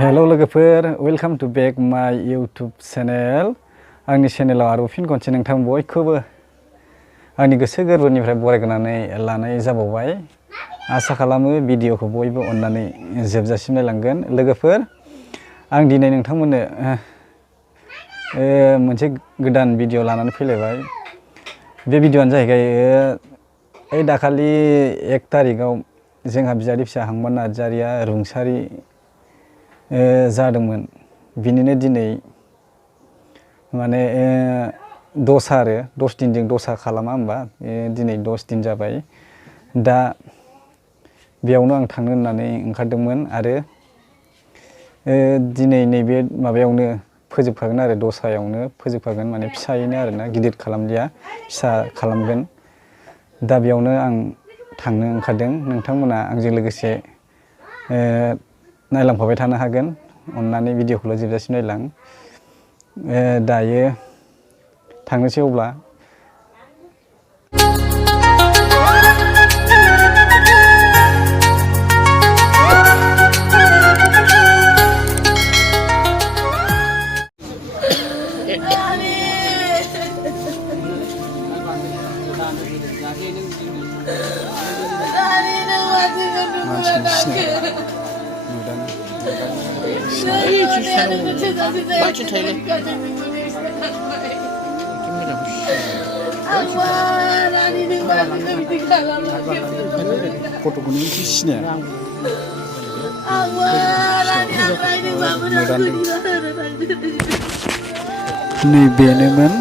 Hello लोगोफोर welcome to बेक माय YouTube channel आंनि चेनेलाव आरो फिन खनसे नोंथां बयखौबो आंनि गोसो गोरबोनिफ्राय बरायनानै लानाय जाबावबाय आसा खालामो भिडिअखौ बयबो अननानै जोबजासिम नायलांगोन लोगोफोर आं दिनै नोंथांमोननो मोनसे गोदान भिडिअ लानानै फैलायबाय बे भिडिअआनो जाहैबाय ओइ दाखालि 1 तारिखआव जोंहा बियादै फिसा हांमा नार्जारिया रुंसारि जादोंमोन बिनिनो दिनै माने दसा आरो 10 दिनजों दसा खालामा होमबा दिनै 10 दिन जाबाय दा बेयावनो आं थांनो होननानै ओंखारदोंमोन आरो दिनै नैबे माबायावनो फोजोबखागोन आरो दसायावनो फोजोबखागोन माने फिसायैनो आरोना गिदिर खालामलिया फिसा खालामगोन दा बेयावनो आं थांनो ओंखारदों नोंथांमोना आंजों लोगोसे नायलांफाबाय थानो हागोन अननानै भिडिअखौ जोबजासिम नायलां दायो थांनोसै अब्ला गथ'खौनो सिनाया नैबेनोमोन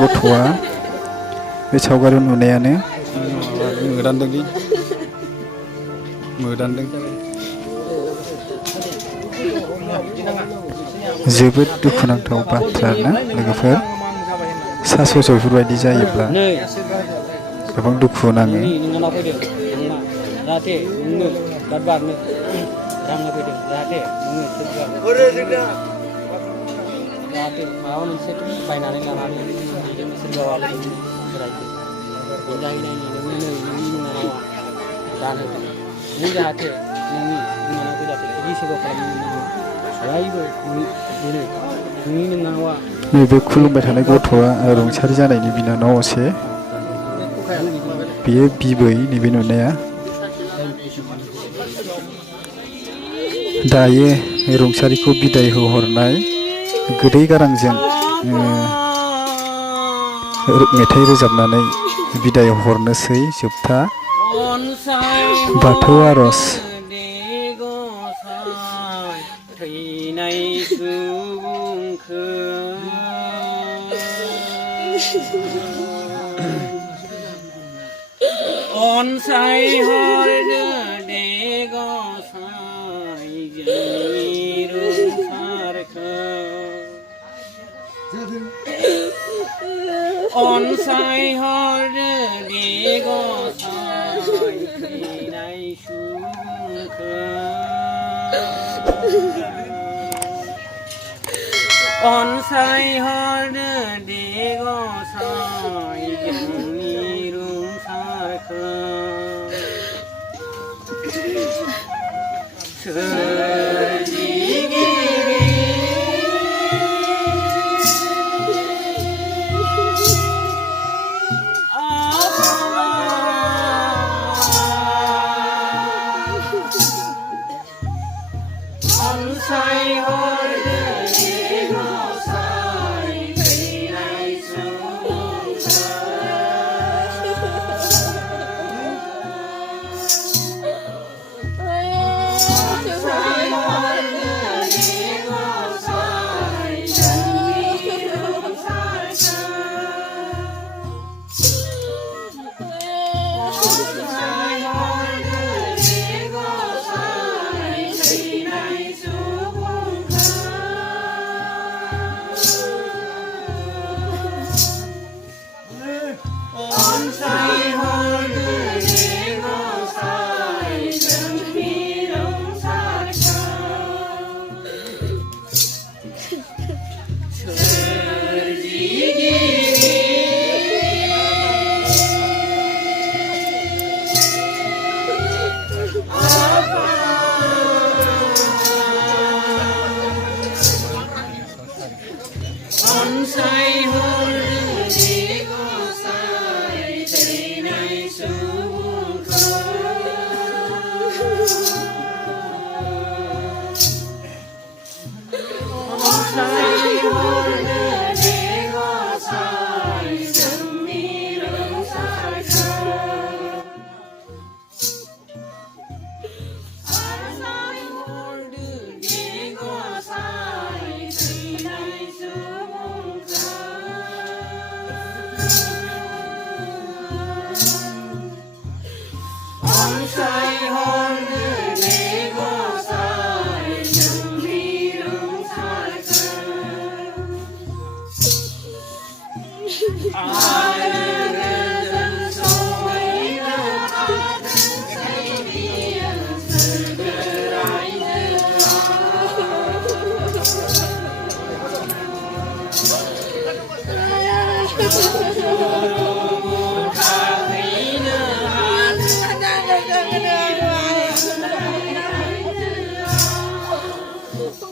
गथ'आ बे सावगारियाव नुनायानो मोदानदोंलै मोदानदों जोबोद दुखुनांथाव बाथ्रा ना लोगोफोर सास बेफोरबायदि जायोब्ला गोबां दुखु नाङो जाहाथे नोंनो बाद बारनो रांनो फैदों जाहाथे नोङो जाहाथे माबा मोनसे बायनानै लानानै सोरबा रायजो जाहैनायनि नोंनो नोंनि नङा दानो नों जाहाथे नोंनि बिनानावखौ जाहाथे बिदि सेवा खालामनो अरायबो नोंनि नङावा नैबे खुलुमबाय थानाय गथ'आ रुंसारि जानायनि बिनानाव असे बियो बिबै नैबे नुनाया दायो रुंसारिखौ बिदाय होहरनाय गोदै गारांजों मेथाइ रोजाबनानै बिदाय हरनोसै जोबथा बाथौ आर'ज अनसाय हरदो दे गसाइ जोंनि रुंसारखौ अनसाय हरदो दे गसाइ थैनाय सुबुंखौ अनसाय हरदो दे गसाइ जोंनि रुंसारखौ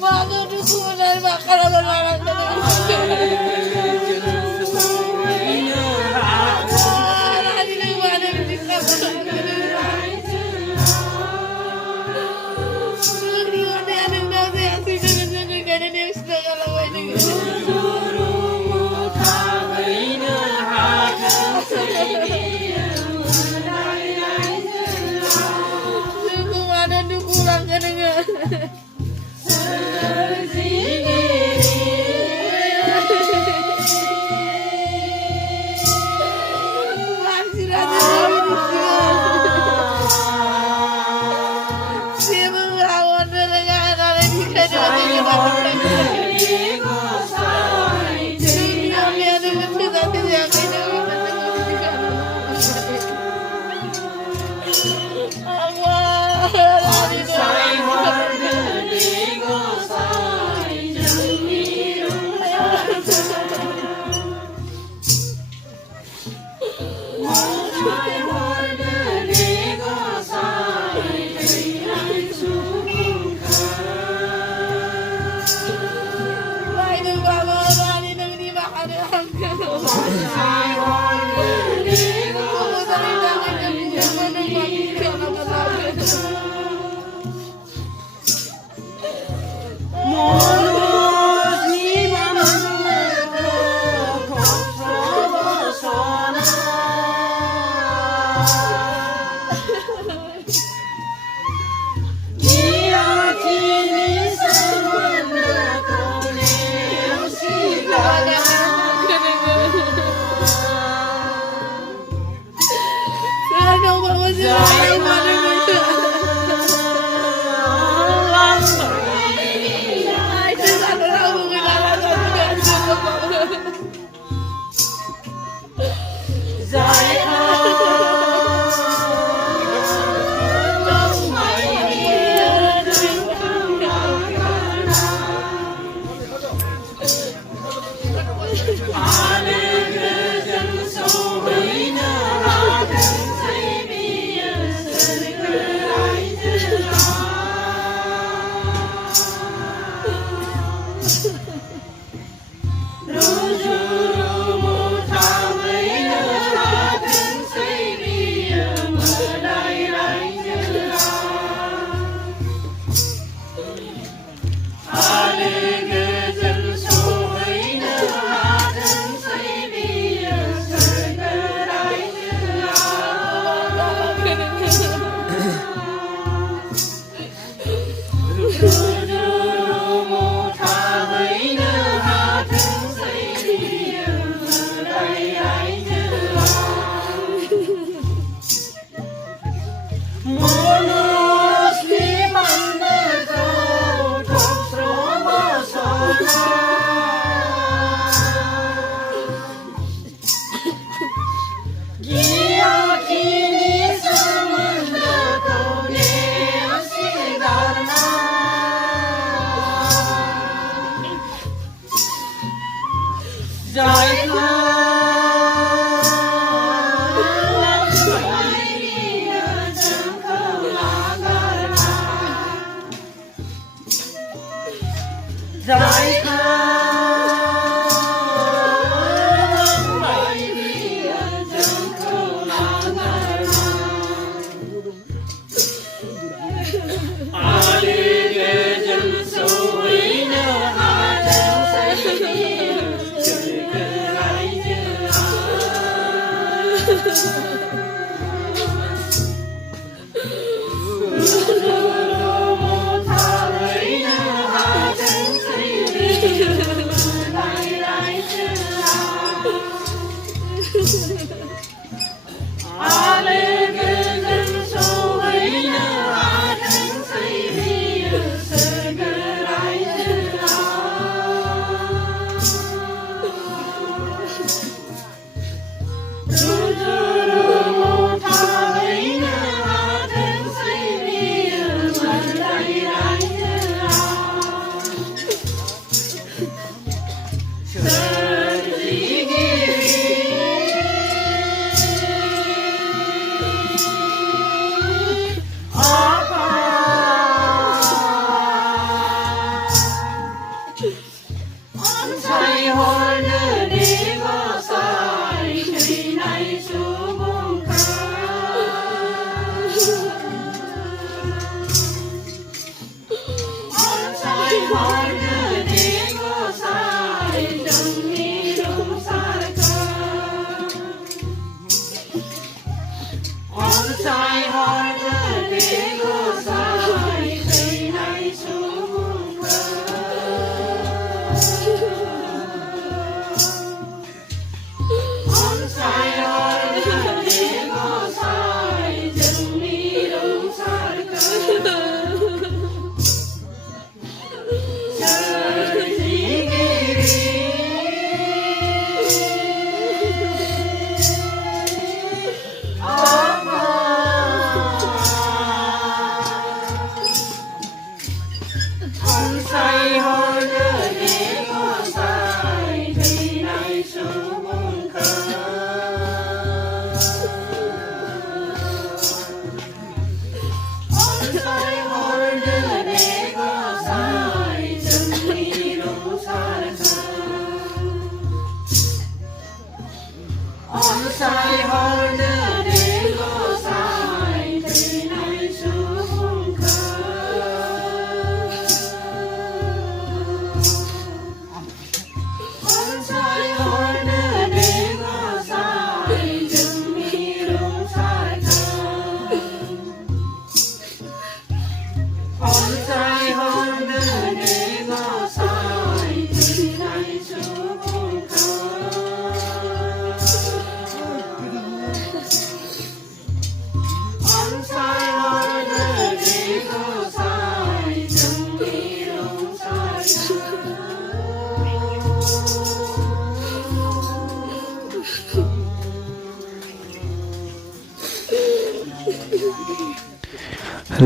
Bago dukunan makanan orang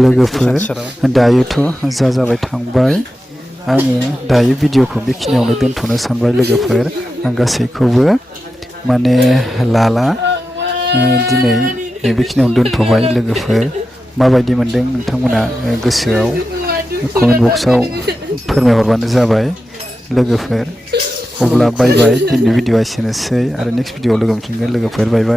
लोगोफोर दायोथ' जाबाय थांबाय आङो दायो भिडिअखौ बेखिनियावनो दोनथ'नो सानबाय लोगोफोर आं गासैखौबो माने लाला दिनै बेखिनियावनो दोनथ'बाय लोगोफोर माबायदि मोनदों नोंथांमोना गोसोआव कमेन्ट बक्सआव फोरमायहरबानो जाबाय लोगोफोर अब्ला बाय बाय दिनैनि भिडिअआ एसेनोसै आरो नेक्स्ट भिडिअआव लोगो मोनफिनगोन लोगोफोर बाय बाय।